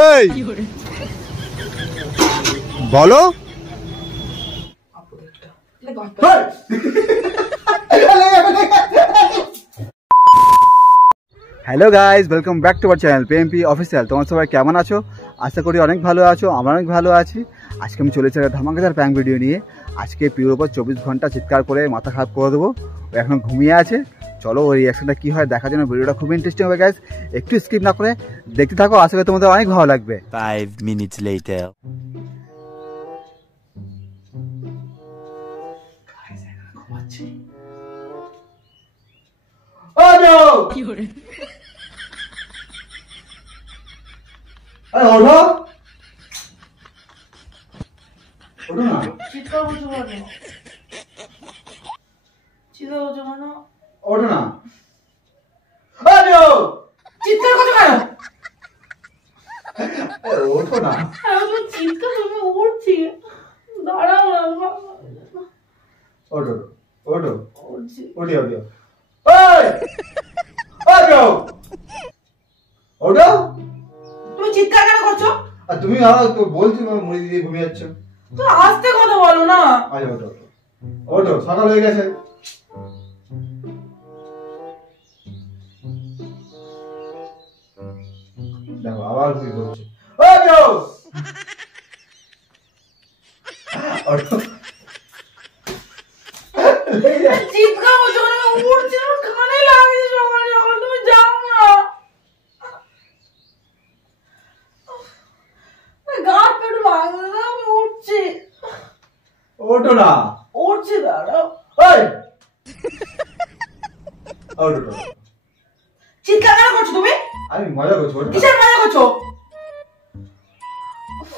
এই বলো। Hello guys, welcome back to our channel PMP official. তোমার সবাই কেমন আছো? আশা করি অনেক ভালো আছো, আমরা অনেক ভালো আছি। আজকে আমি চলেছি একটা ধামাকাদার প্র্যাঙ্ক ভিডিও নিয়ে। আজকে পিওর ওপর 24 ঘন্টা চিৎকার করে মাথা খারাপ করে দেবো। ও এখন ঘুমিয়ে আছে। চলো ওই রিয়াকশনটা কী হয় দেখার জন্য ভিডিওটা খুব ইন্টারেস্টিং হবে গাইজ। একটু স্কিপ না করে দেখতে থাকো, আশা করি তোমাদের অনেক ভালো লাগবে। 5 minutes later. Oh no! আরে ওঠো, ওঠো না। চিৎকার করছো কেন? চিৎকার করছো কেন? ওঠো না। আরে চিৎকার করছো কেন? ওঠো না। আমি চিৎকার করে উঠছি। দাঁড়াও না। ওঠো ওঠো উঠছি। উঠি উঠি। এই ওঠো ওঠো। তুমি চিৎকার কেন করছো? আর তুমি তো বলছি মুড়ি দিয়ে ঘুমিয়ে যাচ্ছ। তুমি আস্তে কথা বলো না। আরে ওঠো ওঠো ওঠো, সকাল হয়ে গেছে। দেখো আবার ঘুমিয়ে পড়ছে। ওঠো ওঠো। চিৎকার করছো কেন? আমি উঠছি, আমার কানে লাগছে সকাল সকাল। তুমি যাও না। গা পেট ভাঙছে না, আমি উঠছি। ওঠো না। উঠছি, দাঁড়াও। এই ওঠো ওঠো। চিৎকার কেন করছো তুমি? আমি মজা করছি। ওঠো না। কিসের মজা করছো?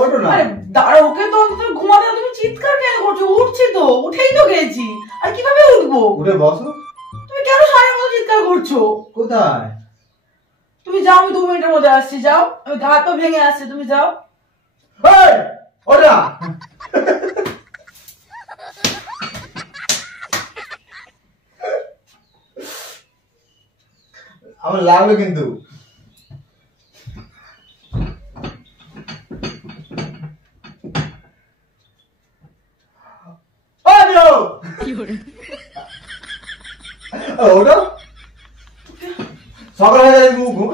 ওঠো না। আরে দাঁড়াও, ওকে তো অন্তত ঘুমাতে দাও, তুমি চিৎকার কেন করছো? উঠছি তো, উঠেই তো গেছি। আর কিভাবে উঠবো? উঠে বসো। তুমি কেন সারের মতো চিৎকার করছো? কোথায়? তুমি যাও, আমি 2 মিনিটের মধ্যে আসছি। যাও, আমি ঘা তো ভেঙে আসছে, তুমি যাও। এই ওঠো না। আমার লাগলো কিন্তু। ওটা সকাল হয়ে গেছে, ঘুম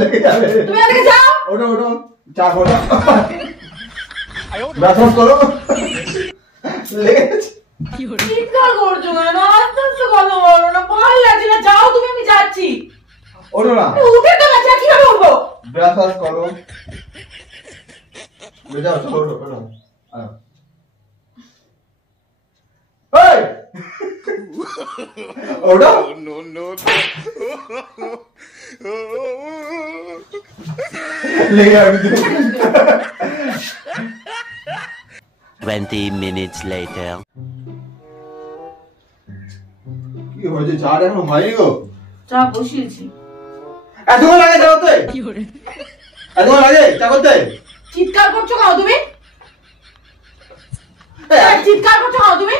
লেগে যাবে। তুমি এদিকে যাও। ওঠো ওঠো, চা করো, ব্রাশ করো। লেগে গেছে। চিৎকার করছো কেন? আস্তে আস্তে কথা বলো না, ভালো লাগছে না। যাও তুমি, আমি যাচ্ছি। ওঠো না। উঠে তো গেছে, কিভাবে উঠবো? ব্রাশ করো। যাও চলো, ওঠো ওঠো। এই ওঠো। লেগে যাবে। 20 minutes later. কি হয়েছে? চা এখনো হয়নি গো? চা বসিয়েছি। এতক্ষণ লাগে চা করতে? এতক্ষণ লাগে চা করতে? চিৎকার করছো কেন তুমি? চিৎকার করছো কেন তুমি?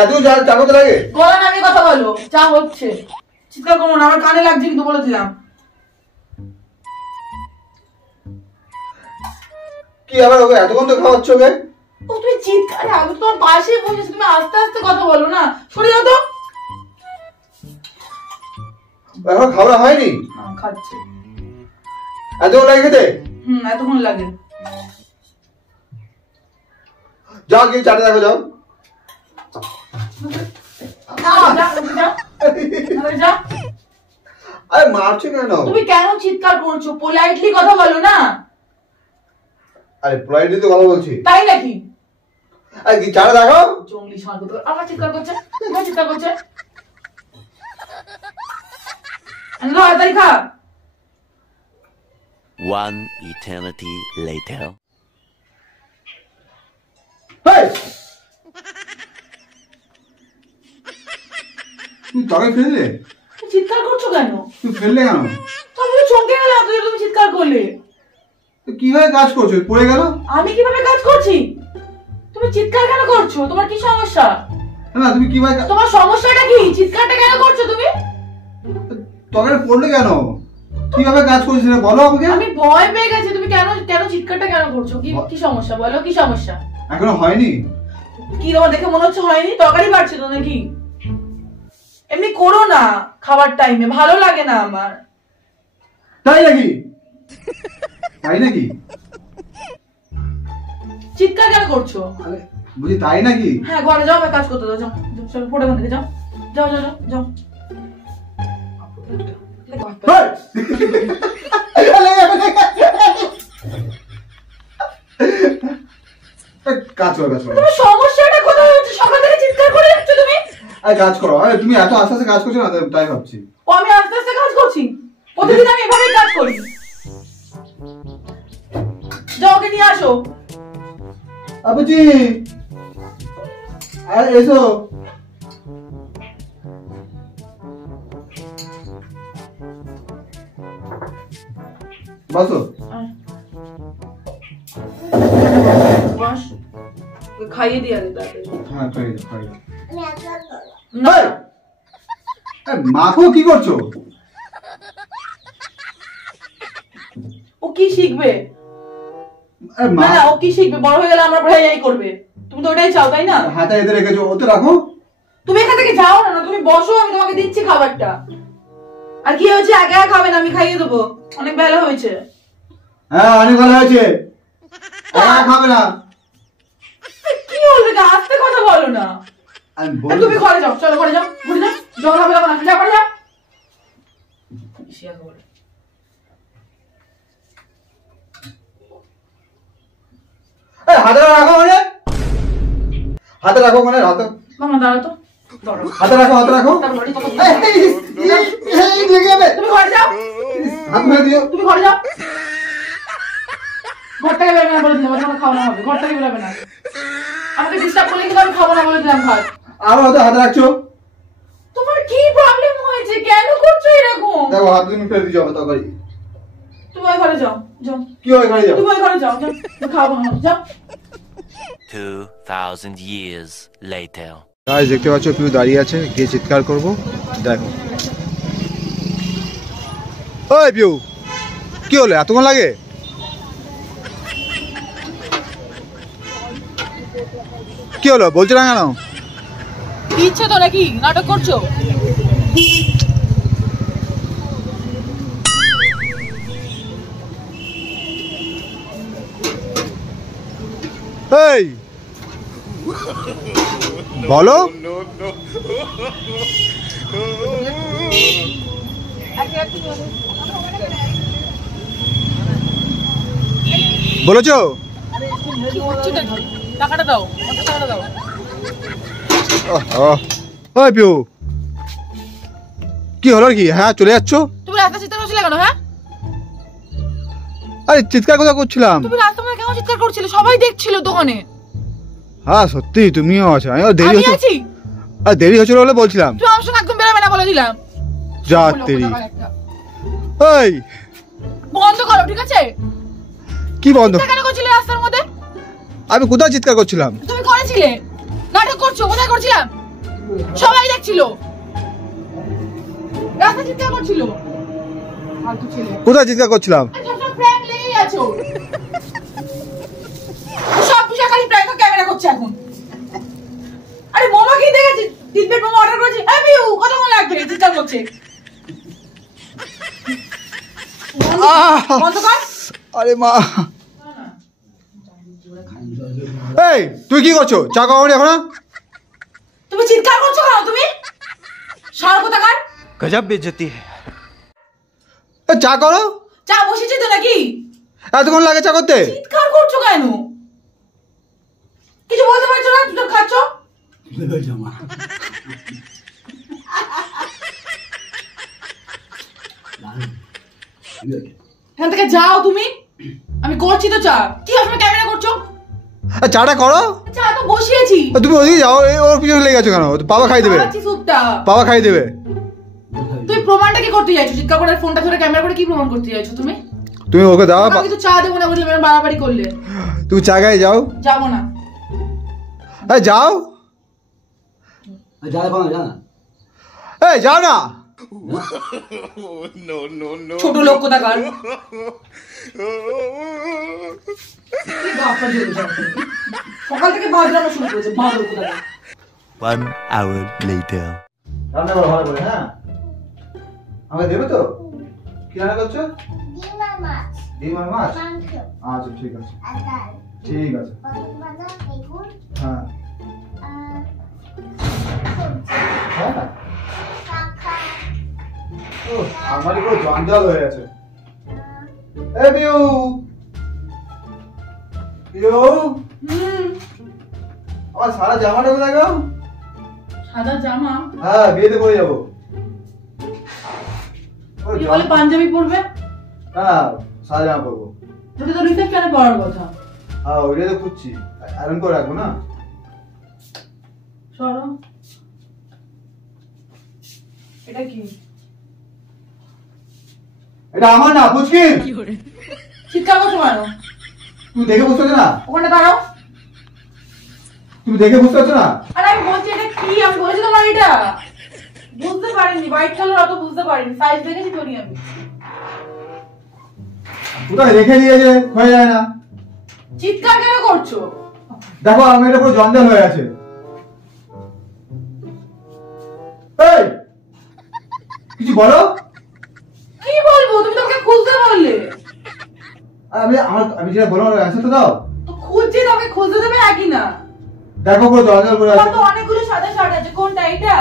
এতক্ষণ চা করতে লাগে? গলা নামিয়ে কথা বলো। চা হচ্ছে। চিৎকার করো না, আমার কানে লাগছে কিন্তু বলে দিলাম। কি আবার হবে? এতক্ষণ তো খাওয়াচ্ছ ওকে? ও তুমি চিৎকার, আমি তোমার পাশে বসেছি, তুমি আস্তে আস্তে কথা বলো না। সরে যাও তো। এখন খাওয়া হয়নি? খাচ্ছে। এতক্ষণ লাগে খেতে? এতক্ষণ লাগে। যাও গিয়ে চাটা দেখো, যাও। আরে মারছো কেন? তুমি কেন চিৎকার করছো? পোলাইটলি কথা বলো না। আরে পোলাইটলি তো কথা বলছি। তাই নাকি? আরে কি চাটা দেখো। জঙ্গলি শান্ত। আমার চিৎকার করছে, আমার চিৎকার করছে। তাই খা। 1 eternity later. হেই তুমি তবে ফেললে? চিৎকার করছো কেন? তুমি ফেললে কেন? তুমি চমকে গেলে, তুমি চিৎকার করলে। কিভাবে কাজ করছো? পড়ে গেল? আমি কিভাবে কাজ করছি? তুমি চিৎকার কেন করছো? তোমার কি সমস্যা? না তুমি কিভাবে তোমার সমস্যাটা কি? চিৎকারটা কেন করছো তুমি? তরকারি পড়লে কেন? কিভাবে কাজ করছিস বলো আমাকে। আমি ভয় পেয়ে গেছি। তুমি কেন কেন চিৎকারটা কেন করছো? কি কি সমস্যা বলো, কি সমস্যা? এখনো হয়নি? কি তোমার দেখে মনে হচ্ছে হয়নি? তরকারি বাড়ছে তো নাকি? এমনি করো না খাবার টাইমে, ভালো লাগে না আমার। তাই নাকি? তাই নাকি? চিৎকার কেন করছো? আরে বুঝি তাই নাকি? হ্যাঁ ঘরে যাও, আমি কাজ করতে দাও। যাও চলো, ফোটে বন্ধ যাও যাও যাও যাও যাও। কাজ করো, কাজ করো। তোমার সমস্যাটা কোথায় হচ্ছে? সকাল থেকে চিৎকার করে যাচ্ছ তুমি। আরে কাজ করো। আরে তুমি এত আস্তে আস্তে কাজ করছো না, তাই ভাবছি। ও আমি আস্তে আস্তে কাজ করছি? প্রতিদিন আমি এভাবেই কাজ করি। যাও ওকে নিয়ে আসো। আবুজি আরে এসো। বসো। বস, খাইয়ে দিয়ে আগে তাড়াতাড়ি। হ্যাঁ খাইয়ে দাও, খাইয়ে দাও। না মাখো কি করছো? ও কি শিখবে? আরে না না, ও কি শিখবে? বড় হয়ে গেলে আমরা প্রায় এই করবে। তুমি তো ওটাই চাও তাই না? হাতে এদের রেখেছো, ওতে রাখো। তুমি এখান থেকে যাও না, তুমি বসো, আমি তোমাকে দিচ্ছি খাবারটা। আর কি হয়েছে? একা একা খাবে না, আমি খাইয়ে দেবো। অনেক বেলা হয়েছে। হ্যাঁ অনেক ভালো হয়েছে। খাবে না। কি হলো? আস্তে কথা বলো না। তুমি ঘরে যাও, চলো ঘরে যাও, ঘুরে যাও। জল হবে না, যা ঘরে যাও। হাতে রাখো মানে? হাতে রাখো মানে? হাতে মামা দাঁড়াও তো, হাতে রাখো, হাতে রাখো। লেগে যাবে। তুমি ঘরে যাও, হাত মেরে দিও। তুমি ঘরে যাও। ঘর থেকে বেরোবে না বলে দিলাম, ওখানে খাওয়া হবে। ঘর থেকে বেরোবে না। আমাকে ডিস্টার্ব করলে কিন্তু আমি খাবো না বলে দিলাম ভাত। আবার হয়তো হাতে রাখছো। তোমার কি প্রবলেম হয়েছে? কেন করছো এরকম? দেখো হাত তুমি ফেলে দিও তরকারি। তুমি ওই ঘরে যাও, যাও। কি হয় ঘরে যাও? তুমি ওই ঘরে যাও, যাও। খাবো না, যাও। 2000 years later. গাইস দেখতে পাচ্ছ পিউ দাঁড়িয়ে আছে, গিয়ে চিৎকার করব। দেখো। ওই পিউ কি হলো? এতক্ষণ লাগে? কি হলো বলছো না কেন? ইচ্ছে তো নাকি নাটক করছো? এই বলো। বলেছো? টাকাটা দাও, 50 টাকাটা দাও। ওই পিউ কি হলো কি? হ্যাঁ চলে যাচ্ছ? তুমি রাস্তা চিৎকার করছিলে কেন? হ্যাঁ আরে চিৎকার কোথা করছিলাম? তুমি রাস্তা মধ্যে কেন চিৎকার করছিলে? সবাই দেখছিল দোকানে। হ্যাঁ সত্যি তুমিও আছো। আমি দেরি আমি হচ্ছে, আছি। আর দেরি হচ্ছিল বলে বলছিলাম। তুমি আমার সঙ্গে একদম বেরোবে না বলে দিলাম। যা তেরি। ওই বন্ধ করো, ঠিক আছে? কি বন্ধ? চিৎকার কেন করছিলে রাস্তার মধ্যে? আমি কোথায় চিৎকার করছিলাম? তুমি করেছিলে নাটক করছো। কোথায় করছিলাম? সবাই দেখছিল। রাস্তা চিৎকার করছিল। ফালতু ছেলে। কোথায় চিৎকার করছিলাম? সব প্র্যাঙ্ক লেগেই আছো। সব বিষয় খালি প্র্যাঙ্ক ক্যামেরা করছে এখন। আরে মোমো কি দেখেছি? 3 প্লেট মোমো অর্ডার করেছি। আমি কতক্ষণ লাগবে? চিৎকার করছে। বন্ধ কর। আরে মা। এই তুই কি করছো? চা খাওনি এখন? তুমি চিৎকার করছো কেন? তুমি সার কোথাকার? गजब बेइज्जती है। চা করো। চা বসেছি তো নাকি? এতক্ষণ লাগে চা করতে? চিৎকার করছো কেন? কিছু বলতে পারছো না? তুমি খাচ্ছ? এখান থেকে যাও তুমি। আমি করছি তো চা। কি হবে? ক্যামেরা করছো? চাটা করো। চা তো বসিয়েছি। তুমি ওদিকে যাও, ওর পিছনে লেগে গেছো কেন? বাবা খাই দেবে। খাচ্ছি স্যুপটা। বাবা খাই দেবে। তুমি প্রমাণটা কি করতে চাইছো? চিৎকার করে ফোনটা ধরে ক্যামেরা করে কি প্রমাণ করতে চাইছো তুমি? তুমি ওকে দাও। আমি কিন্তু চা দেবো না বলে বাড়াবাড়ি করলে। তুমি চা খাই যাও। যাবো না। যাও। এই যাও না। ছোট লোক কোথাকার। সকাল থেকে বাজরানো শুরু করেছে বাঁদর কোথাকার। 1 hour later. রান্না করো ভালো করে, হ্যাঁ? আমাকে দেবে তো? কি রান্না করছো? ডিম আর মাছ? আচ্ছা ঠিক আছে, ঠিক আছে। হ্যাঁ হ্যাঁ, ও আমারই পুরো জঞ্জাল হয়ে গেছে। এ পিউ, পিউ, আমার সারা জামাটা কোথায় গো? সাদা জামা? হ্যাঁ, বিয়েতে পরে যাবো। কি বলে পাঞ্জাবি পরবে? হ্যাঁ, সাদা জামা পরবো। তুমি তো রিসেপশনে পরার কথা। হ্যাঁ, ওইটাই তো খুঁজছি, আয়রন করে রাখবো না। সরো। এটা কি? এটা আমার না, পুচকি। চিৎকার করছো কেন? তুমি দেখে বুঝতে পারছো না? ওখানে দাঁড়াও। তুমি দেখে বুঝতে পারছো না? আরে আমি বলছি এটা কি? আমি বলেছি তোমার এটা বুঝতে পারিনি, হোয়াইট কালার অত বুঝতে পারিনি, সাইজ দেখেছি তো নি আমি। কোথায় রেখে দিয়েছে, হয়ে যায় না। চিৎকার কেন করছো? দেখো আমি এটা পুরো জঞ্জাল হয়ে আছে। এই, কিছু বলো। কি বলবো? তুমি তো আমাকে খুঁজতে বললে। আমি যেটা বললাম অ্যান্সার তো দাও। তো খুঁজছি, তোকে খুঁজতে দেবে একই না। দেখো পুরো জঞ্জাল করে তোমার আছে। তো অনেকগুলো সাদা শার্ট আছে, কোনটা এটা?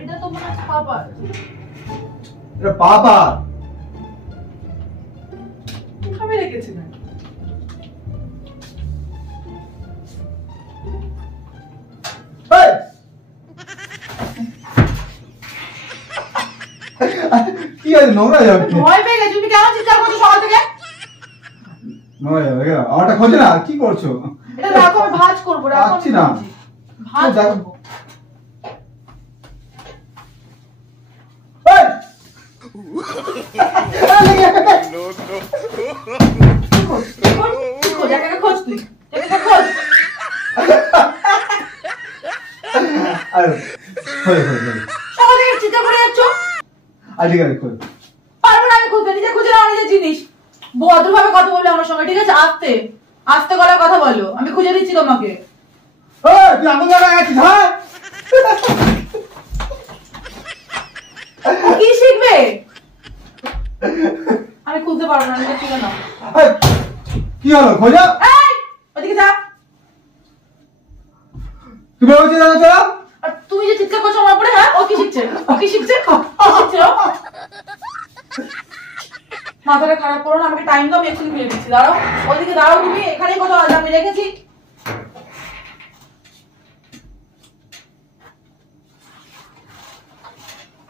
এটা তো মনে হচ্ছে পাপার। এটা পাপা। কোথায় রেখেছি না? এই, কি আছে, নোংরা যাবে। ভয় পেয়ে গেছি, তুমি কেন চিৎকার করছো সকাল থেকে? নোংরা যাবে, আমারটা খোঁজে না, কি করছো? এটা রাখো, আমি ভাঁজ করবো। রাখো, পাচ্ছি না। ভাঁজ দেখো। করবো। এই! খোঁজ, একা খোঁজ তুই, একা খোঁজ। আরে, খোঁজো, খোঁজো, খোঁজো। সকাল থেকে চিৎকার করে যাচ্ছ। ঠিক আছে, খোঁজো। পারবো না আমি খুঁজতে, নিজে খুঁজে নাও নিজের জিনিস। ভদ্রভাবে কথা বললো আমার সঙ্গে, ঠিক আছে? আস্তে আস্তে গলায় কথা বলো, আমি খুঁজে দিচ্ছি তোমাকে। এই, তুই আঙুল লাগা গেছিস, হ্যাঁ? ও কি শিখবে? আমি খুঁজতে পারবো না, নিজে খুঁজে নাও। এই, কি হলো, খোঁজো। এই, ওদিকে যা। তুমি বলছি না চলো। আর তুমি যে চিৎকার করছো আমার উপরে, হ্যাঁ? ও কি শিখছে? ও কি শিখছে? কি শিখছে ও? মাথাটা খারাপ করো না, আমাকে টাইম দাও, আমি এক্ষুনি ফিরে দিচ্ছি। দাঁড়াও, ওইদিকে দাঁড়াও, তুমি এখানেই কোথাও আজ আমি রেখেছি।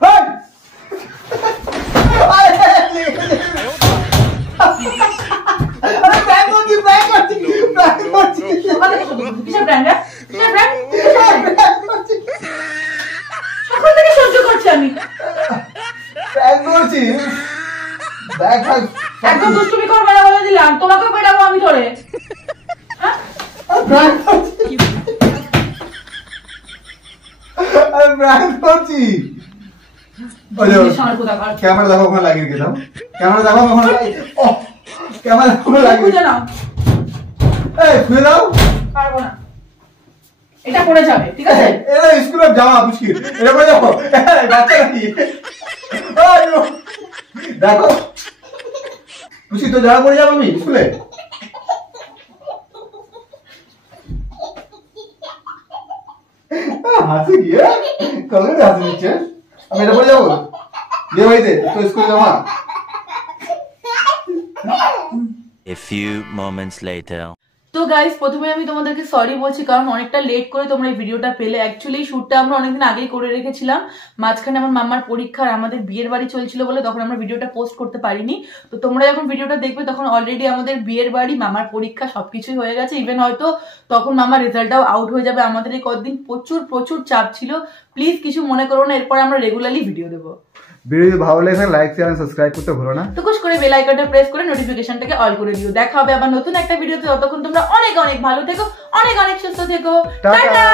এই! আরে, ব্যাগ করছি, ব্যাগ করছি, ব্যাগ করছি। কিসের ব্র্যান্ড? কিসের ব্র্যান্ড? ব্যাগ করছি, সকাল থেকে সহ্য করছি আমি। ব্যাগ করছি। Bag, bag. একদম দুষ্টুমি করবে না বলে দিলাম, তোমাকেও পেটাবো আমি ধরে। হ্যাঁ? আরে, ব্যাগ করছি। আরে, ব্যাগ করছি। ওই যে, বিশাল কোথাকার। ক্যামেরা দেখো, ওখানে লাগিয়ে রেখে দাও। ক্যামেরা দেখো, ওখানে লাগিয়ে। ওহ, ক্যামেরা ওখানে লাগিয়ে। খুঁজে নাও। এই, খুলে দাও। পারবো না, এটা পড়ে যাবে, ঠিক আছে? এটা স্কুলের জামা, মুশকিল। এটা করে যাবো, বাচ্চা নাকি? আয়ো, দেখো, মুশকিল তো জামা পরে যাবো আমি স্কুলে। হাসি গিয়ে কবে হাসি নিচ্ছে। আমি এটা পরে যাবো বিয়ে বাড়িতে, তো স্কুলে জামা। A few moments later. তো গাইস, প্রথমে আমি তোমাদেরকে সরি বলছি, কারণ অনেকটা লেট করে তোমরা এই ভিডিওটা পেলে। অ্যাকচুয়ালি শুটটা আমরা অনেকদিন আগেই করে রেখেছিলাম, মাঝখানে আমার মামার পরীক্ষা আর আমাদের বিয়ের বাড়ি চলছিল বলে তখন আমরা ভিডিওটা পোস্ট করতে পারিনি। তো তোমরা যখন ভিডিওটা দেখবে তখন অলরেডি আমাদের বিয়ের বাড়ি, মামার পরীক্ষা সবকিছুই হয়ে গেছে। ইভেন হয়তো তখন মামার রেজাল্টটাও আউট হয়ে যাবে। আমাদের এই কয়েকদিন প্রচুর প্রচুর চাপ ছিল, প্লিজ কিছু মনে করো না, এরপর আমরা রেগুলারলি ভিডিও দেবো। ভিডিও ভালো লাগলে লাইক শেয়ার সাবস্ক্রাইব করতে ভুলো না। তো করে বেল আইকনটা প্রেস করে নোটিফিকেশনটাকে অল করে দিও। দেখা হবে আবার নতুন একটা ভিডিওতে, ততক্ষণ তোমরা অনেক অনেক ভালো থেকো, অনেক অনেক সুস্থ থেকো। টাটা।